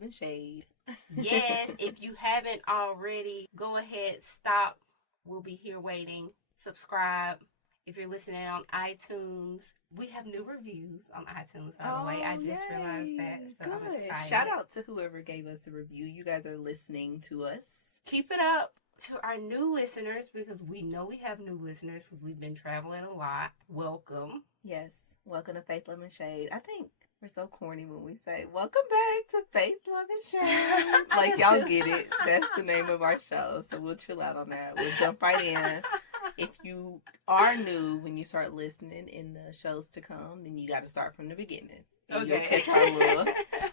Love and Shade. Yes, if you haven't already, go ahead, stop. We'll be here waiting. Subscribe. If you're listening on iTunes, we have new reviews on iTunes, by the way. I just realized that, so Good. I'm excited. Shout out to whoever gave us a review. You guys are listening to us. Keep it up to our new listeners, because we know we have new listeners because we've been traveling a lot. Welcome. Yes. Welcome to Faith, Love, and Shade. I think we're so corny when we say, welcome back to Faith, Love, and Shade. Like, y'all get it. That's the name of our show. So we'll chill out on that. We'll jump right in. If you are new when you start listening in the shows to come, then you got to start from the beginning. And Okay. You'll catch our little,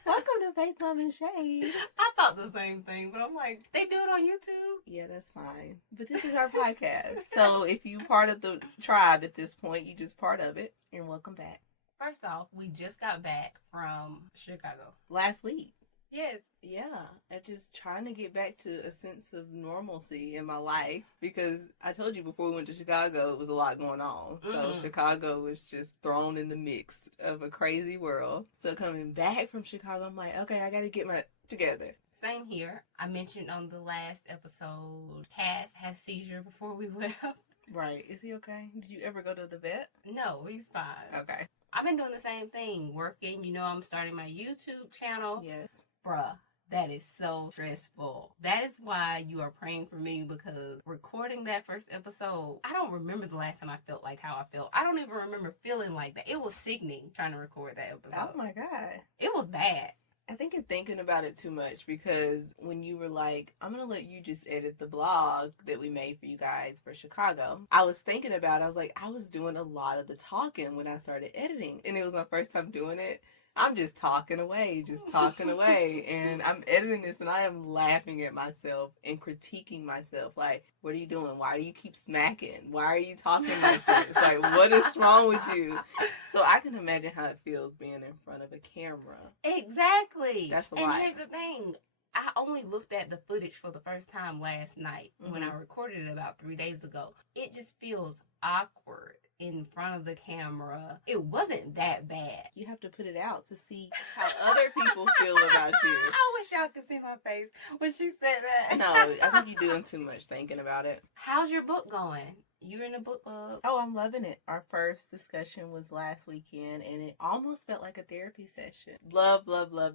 welcome to Faith, Love, and Shade. I thought the same thing, but I'm like, they do it on YouTube? Yeah, that's fine. But this is our podcast. So if you part of the tribe at this point, you just part of it. And welcome back. First off, we just got back from Chicago. Last week. Yes. Yeah, and just trying to get back to a sense of normalcy in my life, because I told you before we went to Chicago, it was a lot going on. So Chicago was just thrown in the mix of a crazy world. So coming back from Chicago, I'm like, okay, I got to get my together. Same here. I mentioned on the last episode, Cass had a seizure before we left. Right. Is he okay? Did you ever go to the vet? No, he's fine. Okay. I've been doing the same thing, working. You know, I'm starting my YouTube channel. Yes. Bruh, that is so stressful. That is why you are praying for me, because recording that first episode, I don't remember the last time I felt like how I felt. I don't even remember feeling like that. It was sickening trying to record that episode. Oh my God. It was bad. I think you're thinking about it too much, because when you were like, I'm going to let you just edit the vlog that we made for you guys for Chicago, I was thinking about it. I was like, I was doing a lot of the talking when I started editing, and it was my first time doing it. I'm just talking away, and I'm editing this, and I am laughing at myself and critiquing myself. Like, what are you doing? Why do you keep smacking? Why are you talking like this? Like, what is wrong with you? So I can imagine how it feels being in front of a camera. Exactly. That's a and lot. here's the thing. I only looked at the footage for the first time last night when I recorded it about 3 days ago. It just feels awkward in front of the camera. It wasn't that bad. You have to put it out to see how other people feel about you. I wish y'all could see my face when she said that. No, I think you're doing too much thinking about it. How's your book going? You're in a book club. Oh, I'm loving it. Our first discussion was last weekend, and it almost felt like a therapy session. Loved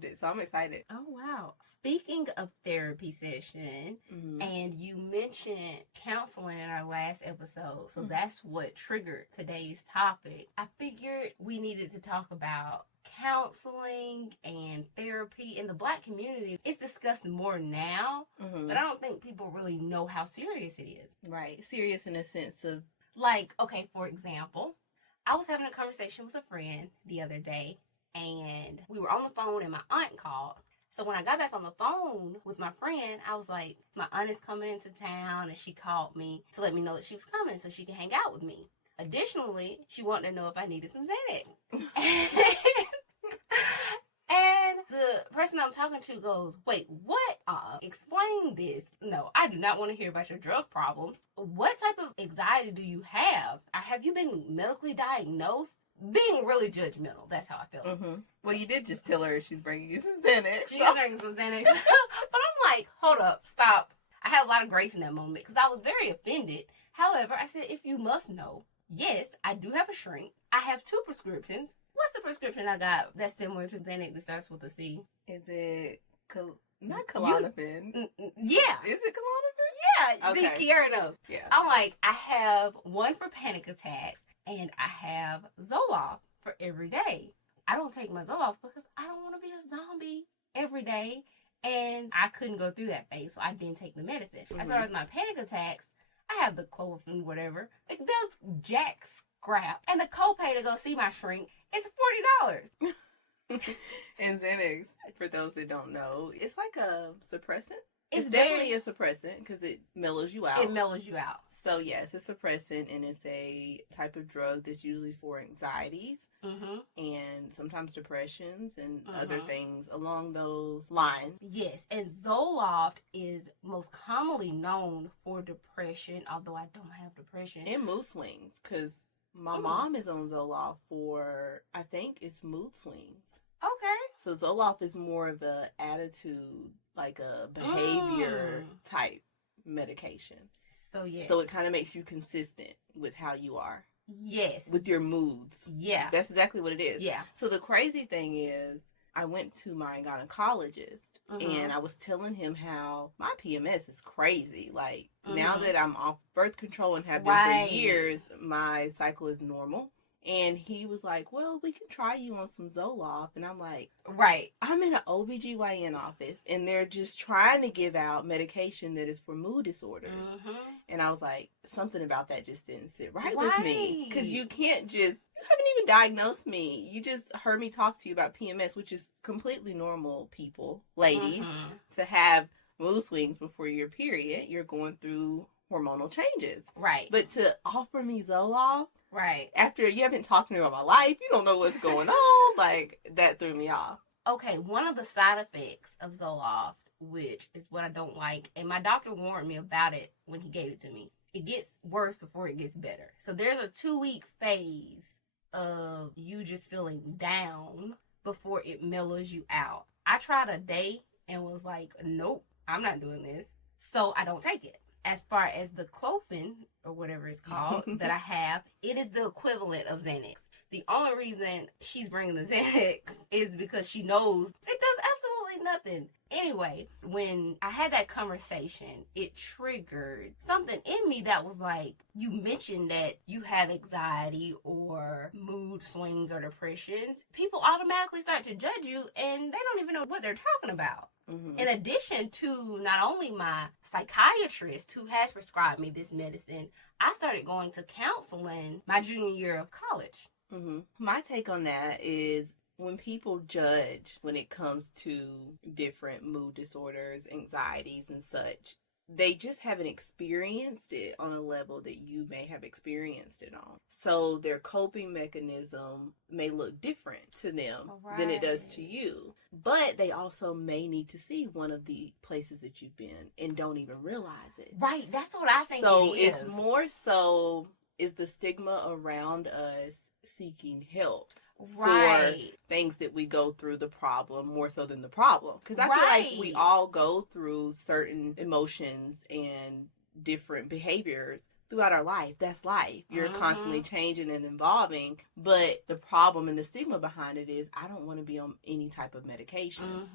it. So I'm excited. Oh, wow. Speaking of therapy session, and you mentioned counseling in our last episode, so that's what triggered today's topic. I figured we needed to talk about counseling and therapy in the Black community. It's discussed more now, but I don't think people really know how serious it is. Right. Serious in a sense of, like, okay, for example, I was having a conversation with a friend the other day, and we were on the phone, and my aunt called. So when I got back on the phone with my friend, I was like, my aunt is coming into town, and she called me to let me know that she was coming so she could hang out with me. Additionally, she wanted to know if I needed some Xanax. And the person I'm talking to goes, wait, what? Explain this. No, I do not want to hear about your drug problems. What type of anxiety do you have? Have you been medically diagnosed? Being really judgmental. That's how I felt. Well, you did just tell her she's bringing you some Xanax. She's bringing some Xanax. But I'm like, hold up, stop. I had a lot of grace in that moment because I was very offended. However, I said, if you must know, yes, I do have a shrink. I have 2 prescriptions. What's the prescription I got that's similar to Xanax that starts with a C? Is it not Klonopin? Yeah. Is it Klonopin? Yeah. Okay. See, Kiara knows. Yeah. I'm like, I have one for panic attacks, and I have Zoloft for every day. I don't take my Zoloft because I don't want to be a zombie every day, and I couldn't go through that phase, so I didn't take the medicine. As far as my panic attacks, I have the Clofin, whatever. It does jack scrap, and the copay to go see my shrink is $40. And Xanax, for those that don't know, it's like a suppressant. It's definitely a suppressant because it mellows you out. It mellows you out. So, yes, it's a suppressant, and it's a type of drug that's usually for anxieties and sometimes depressions and other things along those lines. Yes, and Zoloft is most commonly known for depression, although I don't have depression. And mood swings, because my mom is on Zoloft for, I think it's mood swings. Okay. So Zoloft is more of a attitude, like a behavior type medication. So yeah. So it kind of makes you consistent with how you are. Yes. With your moods. Yeah. That's exactly what it is. Yeah. So the crazy thing is, I went to my gynecologist and I was telling him how my PMS is crazy. Like, now that I'm off birth control and have been for years, my cycle is normal. And he was like, well, we can try you on some Zoloft. And I'm like, right. I'm in an OBGYN office and they're just trying to give out medication that is for mood disorders. And I was like, something about that just didn't sit right with me. Because you can't just, you haven't even diagnosed me. You just heard me talk to you about PMS, which is completely normal, people, ladies, to have mood swings before your period. You're going through hormonal changes. Right. But to offer me Zoloft, right, after you haven't talked to me about my life, you don't know what's going on, like, that threw me off. Okay, one of the side effects of Zoloft, which is what I don't like, and my doctor warned me about it when he gave it to me, it gets worse before it gets better. So there's a 2-week phase of you just feeling down before it mellows you out. I tried a day and was like, nope, I'm not doing this. So I don't take it. As far as the Clofin, or whatever it's called, that I have, it is the equivalent of Xanax. The only reason she's bringing the Xanax is because she knows it does absolutely nothing. Anyway, when I had that conversation, it triggered something in me that was like, you mentioned that you have anxiety or mood swings or depressions. People automatically start to judge you and they don't even know what they're talking about. In addition to not only my psychiatrist who has prescribed me this medicine, I started going to counseling my junior year of college. My take on that is, when people judge when it comes to different mood disorders, anxieties, and such, they just haven't experienced it on a level that you may have experienced it on. So their coping mechanism may look different to them than it does to you. But they also may need to see one of the places that you've been and don't even realize it. Right, that's what I think so it is. It's more so is the stigma around us seeking help. For things that we go through, the problem more so than the problem. Because I feel like we all go through certain emotions and different behaviors throughout our life. That's life. You're constantly changing and evolving. But the problem and the stigma behind it is, I don't want to be on any type of medications.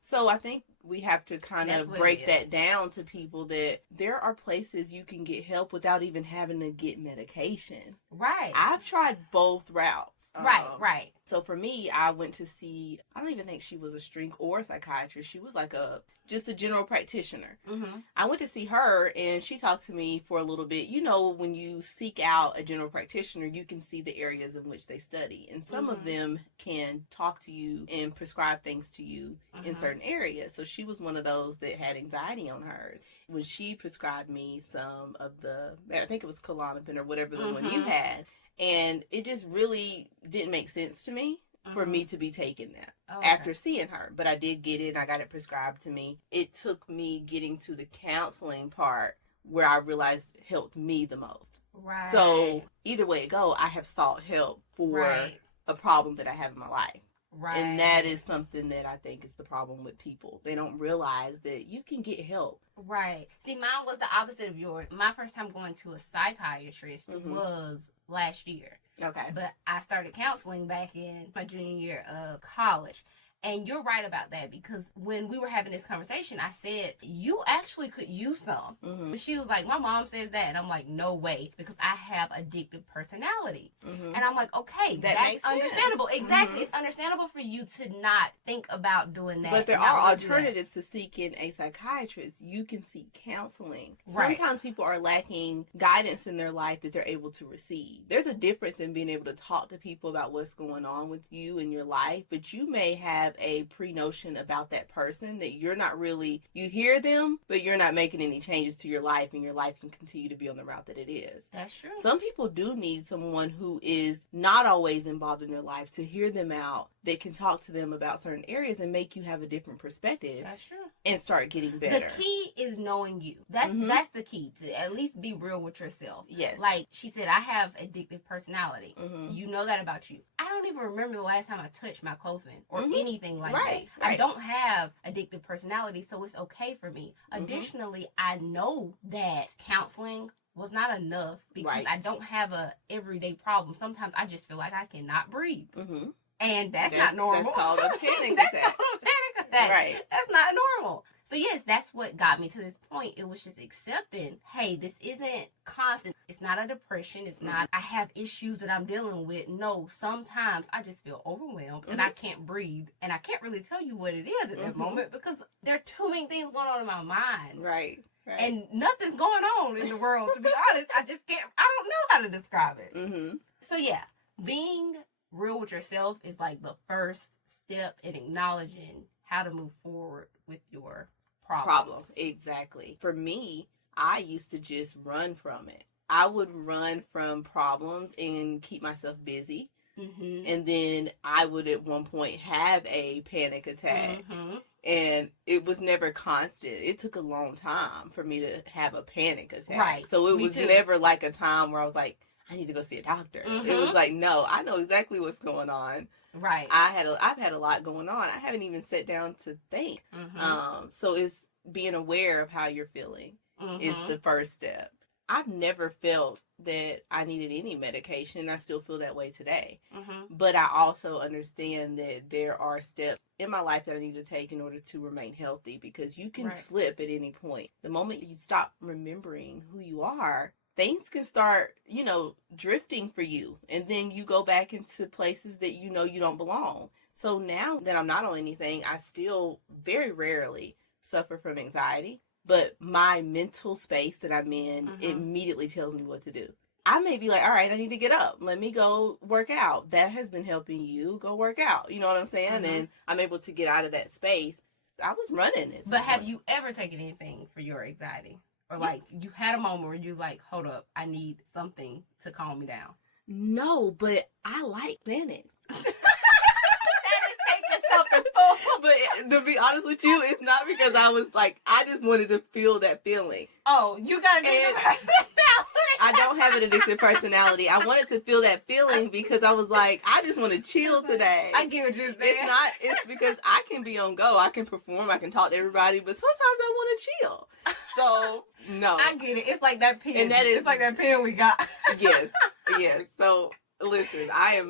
So I think we have to kind of break that down to people, that there are places you can get help without even having to get medication. Right. I've tried both routes. Right. So for me, I went to see, I don't even think she was a shrink or a psychiatrist. She was like just a general practitioner. I went to see her and she talked to me for a little bit. You know, when you seek out a general practitioner, you can see the areas in which they study. And some of them can talk to you and prescribe things to you in certain areas. So she was one of those that had anxiety on hers. When she prescribed me some of I think it was Klonopin or whatever the one you had. And it just really didn't make sense to me for me to be taking that after seeing her. But I did get it and I got it prescribed to me. It took me getting to the counseling part where I realized it helped me the most. Right. So either way it go, I have sought help for a problem that I have in my life. Right. And that is something that I think is the problem with people. They don't realize that you can get help. Right. See, mine was the opposite of yours. My first time going to a psychiatrist was last year. Okay. But I started counseling back in my junior year of college. And you're right about that, because when we were having this conversation, I said, you actually could use some. But she was like, my mom says that. And I'm like, no way, because I have addictive personality. And I'm like, okay, that's understandable. Exactly. It's understandable for you to not think about doing that. But there are alternatives to seeking a psychiatrist. You can seek counseling. Sometimes people are lacking guidance in their life that they're able to receive. There's a difference in being able to talk to people about what's going on with you in your life, but you may have have a pre-notion about that person, that you're not really, you hear them, but you're not making any changes to your life, and your life can continue to be on the route that it is. That's true. Some people do need someone who is not always involved in their life to hear them out, that can talk to them about certain areas and make you have a different perspective. That's true. And start getting better. The key is knowing you. That's the key, to at least be real with yourself. Yes. Like she said, I have addictive personality. Mm-hmm. You know that about you. I don't even remember the last time I touched my clothing or anything like Right, that. right. I don't have addictive personality, so it's okay for me. Additionally, I know that counseling was not enough because I don't have a everyday problem. Sometimes I just feel like I cannot breathe. Mm-hmm. And that's not normal. That's called a panic That's attack. called a panic attack. Right. That's not normal. So yes, that's what got me to this point. It was just accepting, hey, this isn't constant. It's not a depression. It's not, I have issues that I'm dealing with. No, sometimes I just feel overwhelmed and I can't breathe. And I can't really tell you what it is at that moment because there are too many things going on in my mind. Right. Right. And nothing's going on in the world, to be honest. I just can't, I don't know how to describe it. Mm-hmm. So yeah, being real with yourself is like the first step in acknowledging how to move forward with your problems. Exactly. For me, I used to just run from it. I would run from problems and keep myself busy. Mm-hmm. And then I would at one point have a panic attack. Mm-hmm. And it was never constant. It took a long time for me to have a panic attack. Right. So it Me was too. never like a time where I was like, I need to go see a doctor. Mm-hmm. It was like, no, I know exactly what's going on. Right. I've had a lot going on. I haven't even sat down to think. Mm-hmm. So it's being aware of how you're feeling is Mm-hmm. the first step. I've never felt that I needed any medication. I still feel that way today. Mm-hmm. But I also understand that there are steps in my life that I need to take in order to remain healthy, because you can Right. slip at any point. The moment you stop remembering who you are, things can start, drifting for you. And then you go back into places that you don't belong. So now that I'm not on anything, I still very rarely suffer from anxiety. But my mental space that I'm in immediately tells me what to do. I may be like, all right, I need to get up. Let me go work out. That has been helping you. Go work out. You know what I'm saying? And I'm able to get out of that space. I was running this. But have you ever taken anything for your anxiety? Or like you had a moment where you like, hold up, I need something to calm me down? No, but I like Xanax. But to be honest with you, it's not because I was like, I just wanted to feel that feeling. Oh, you got to And I don't have an addictive personality. I wanted to feel that feeling because I was like, I just want to chill today. I get what you're saying. It's because I can be on go. I can perform. I can talk to everybody, but sometimes I want to chill. So, no. I get it. It's like that pen. And that is- it's like that pen we got. Yes. So, listen, I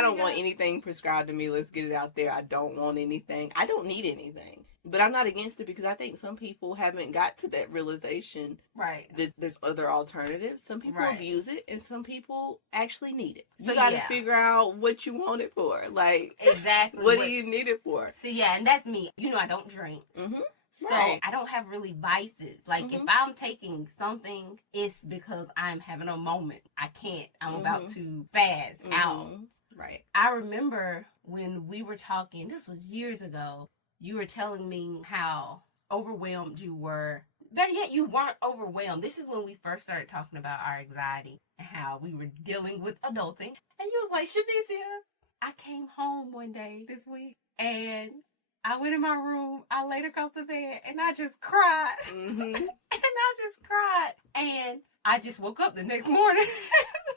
don't want anything prescribed to me. Let's get it out there. I don't want anything. I don't need anything. But I'm not against it because I think some people haven't got to that realization Right. that there's other alternatives. Some people Right. abuse it and some people actually need it. You So, got to yeah. figure out what you want it for. Like, Exactly. what do you need it for? So yeah, and that's me. I don't drink. Mm-hmm. So Right. I don't have really vices. Like if I'm taking something, it's because I'm having a moment. I can't. I'm about to spaz out. Right. I remember when we were talking, this was years ago, you were telling me how overwhelmed you were. Better yet, you weren't overwhelmed. This is when we first started talking about our anxiety and how we were dealing with adulting. And you was like, Shavicia, I came home one day this week and I went in my room, I laid across the bed and I just cried. Mm-hmm. And I just cried. And I just woke up the next morning.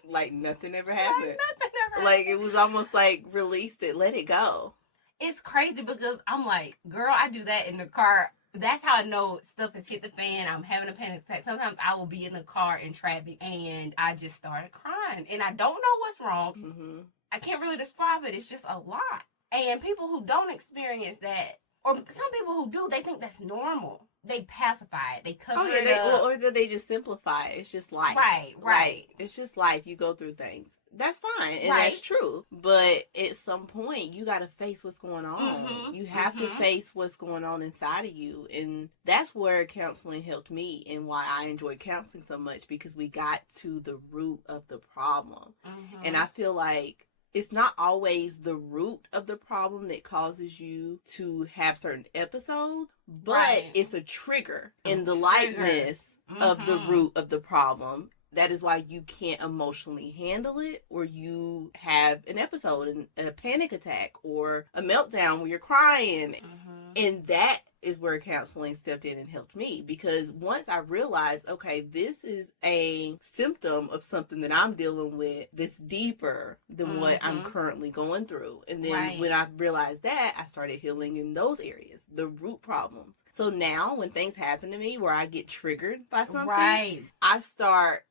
Like nothing ever Like, happened. nothing ever Like it was almost like released it, let it go. It's crazy because I'm like, girl, I do that in the car. That's how I know stuff has hit the fan. I'm having a panic attack. Sometimes I will be in the car in traffic and I just started crying. And I don't know what's wrong. Mm-hmm. I can't really describe it. It's just a lot. And people who don't experience that, or some people who do, they think that's normal. They pacify it. They cover it up. Or they just simplify it. It's just life. Right. Like, it's just life. You go through things. That's fine, and Right. that's true. But at some point, you got to face what's going on. Mhm, You have to mhm. face what's going on inside of you, and that's where counseling helped me, and why I enjoy counseling so much, because we got to the root of the problem. Mhm. And I feel like it's not always the root of the problem that causes you to have certain episodes, but Right. it's a trigger in the Trigger. likeness of the Mhm. root of the problem. That is why you can't emotionally handle it, or you have an episode, a panic attack, or a meltdown where you're crying. Mhm. And that is where counseling stepped in and helped me, because once I realized, okay, this is a symptom of something that I'm dealing with that's deeper than what I'm Mhm. currently going through. And then Right. when I realized that, I started healing in those areas, the root problems. So now when things happen to me where I get triggered by something, Right.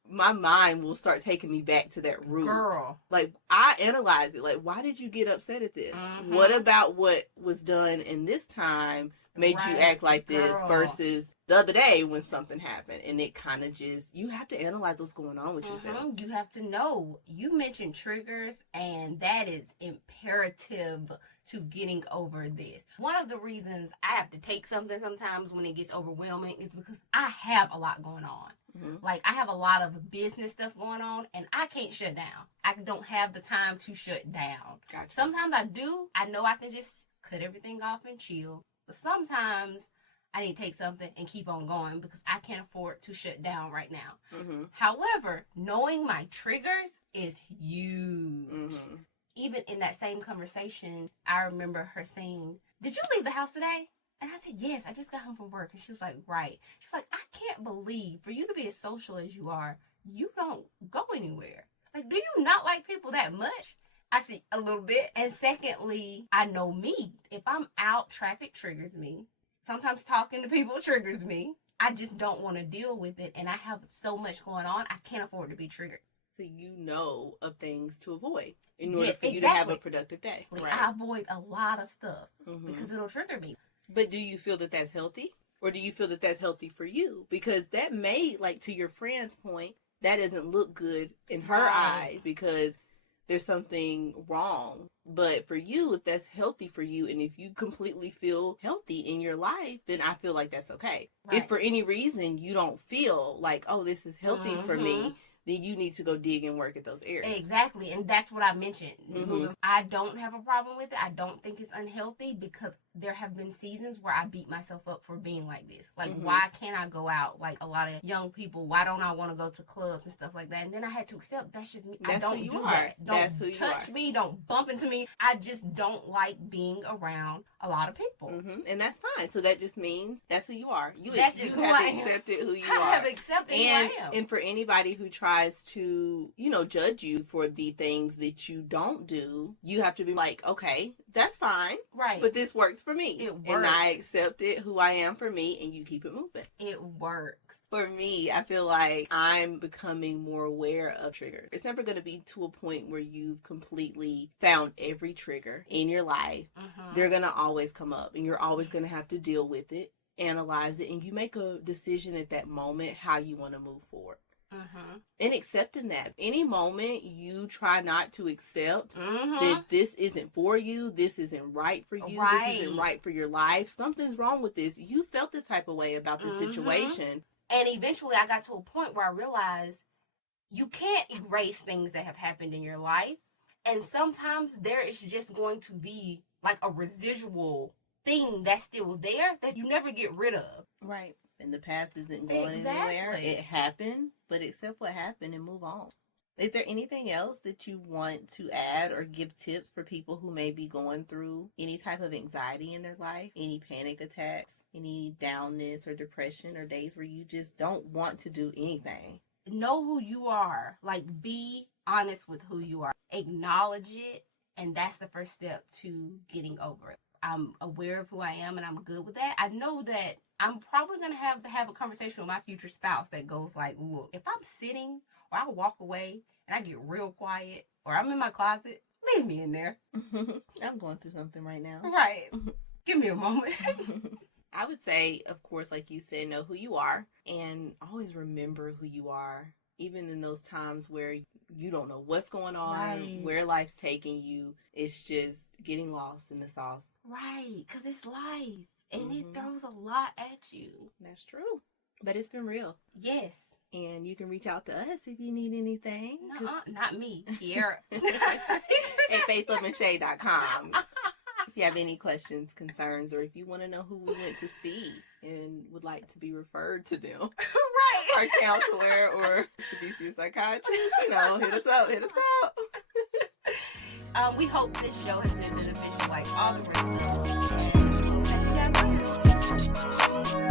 my mind will start taking me back to that root. Girl. Like, I analyze it. Like, why did you get upset at this? Mhm. What about what was done in this time made you Right, act like this girl. versus the other day when something happened? And it kind of just, you have to analyze what's going on with yourself. You have to know. You mentioned triggers, and that is imperative to getting over this. One of the reasons I have to take something sometimes when it gets overwhelming is because I have a lot going on. Mhm. Like, I have a lot of business stuff going on, and I can't shut down. I don't have the time to shut down. Gotcha. Sometimes I do. I know I can just cut everything off and chill. But sometimes I need to take something and keep on going because I can't afford to shut down right now. Mm-hmm. However, knowing my triggers is huge. Mm-hmm. Even in that same conversation, I remember her saying, "Did you leave the house today?" And I said, "Yes, I just got home from work." And she was like, "Right." She's like, "I can't believe for you to be as social as you are, you don't go anywhere. Like, do you not like people that much?" I said, "A little bit." And secondly, I know me. If I'm out, traffic triggers me. Sometimes talking to people triggers me. I just don't want to deal with it. And I have so much going on, I can't afford to be triggered. So you know of things to avoid in order Yeah, for you to have a exactly. productive day. Like, Right. I avoid a lot of stuff Mhm. because it'll trigger me. But do you feel that that's healthy? Or do you feel that that's healthy for you? Because that may, like, to your friend's point, that doesn't look good in her Right. eyes because there's something wrong. But for you, if that's healthy for you and if you completely feel healthy in your life, then I feel like that's okay. Right. If for any reason you don't feel like, oh, this is healthy for me, Mhm. then you need to go dig and work at those areas. Exactly. And that's what I mentioned. Mhm. I don't have a problem with it. I don't think it's unhealthy because there have been seasons where I beat myself up for being like this. Like, Mhm. why can't I go out like a lot of young people? Why don't I want to go to clubs and stuff like that? And then I had to accept that's just me. I That's who don't you do are. that. Don't That's who you touch are. me. Don't bump into me. I just don't like being around a lot of people. And that's fine. So that just means that's who you are. That's You just who have I am. accepted who you I are. have accepted who I am. And for anybody who tries to, judge you for the things that you don't do, you have to be like, okay, that's fine, Right. but this works for me. It works. And I accept it, who I am for me, and you keep it moving. It works. For me, I feel like I'm becoming more aware of triggers. It's never going to be to a point where you've completely found every trigger in your life. Mhm. They're going to always come up, and you're always going to have to deal with it, analyze it, and you make a decision at that moment how you want to move forward. Mhm. And accepting that. Any moment you try not to accept Mhm. that this isn't for you, this isn't right for you, this isn't right for your life, something's wrong with this. You felt this type of way about this situation. And eventually I got to a point where I realized you can't erase things that have happened in your life. And sometimes there is just going to be like a residual thing that's still there that you never get rid of. Right. And the past isn't going anywhere. Exactly. It happened, but accept what happened and move on. Is there anything else that you want to add or give tips for people who may be going through any type of anxiety in their life? Any panic attacks, any downness or depression, or days where you just don't want to do anything? Know who you are. Like, be honest with who you are. Acknowledge it. And that's the first step to getting over it. I'm aware of who I am and I'm good with that. I know that I'm probably going to have a conversation with my future spouse that goes like, look, if I'm sitting or I walk away and I get real quiet or I'm in my closet, leave me in there. I'm going through something right now. Right. Give me a moment. I would say, of course, like you said, know who you are and always remember who you are. Even in those times where you don't know what's going on, Right. where life's taking you, it's just getting lost in the sauce. Right. Because it's life. And it Mhm. throws a lot at you. That's true. But it's been real. Yes. And you can reach out to us if you need anything. No, not me. Kiera. At faithlovandshay.com. If you have any questions, concerns, or if you want to know who we went to see and would like to be referred to them, Right. our counselor, or should be see a psychiatrist, hit us up. We hope this show has been beneficial like all the rest of them. And we'll catch you guys later.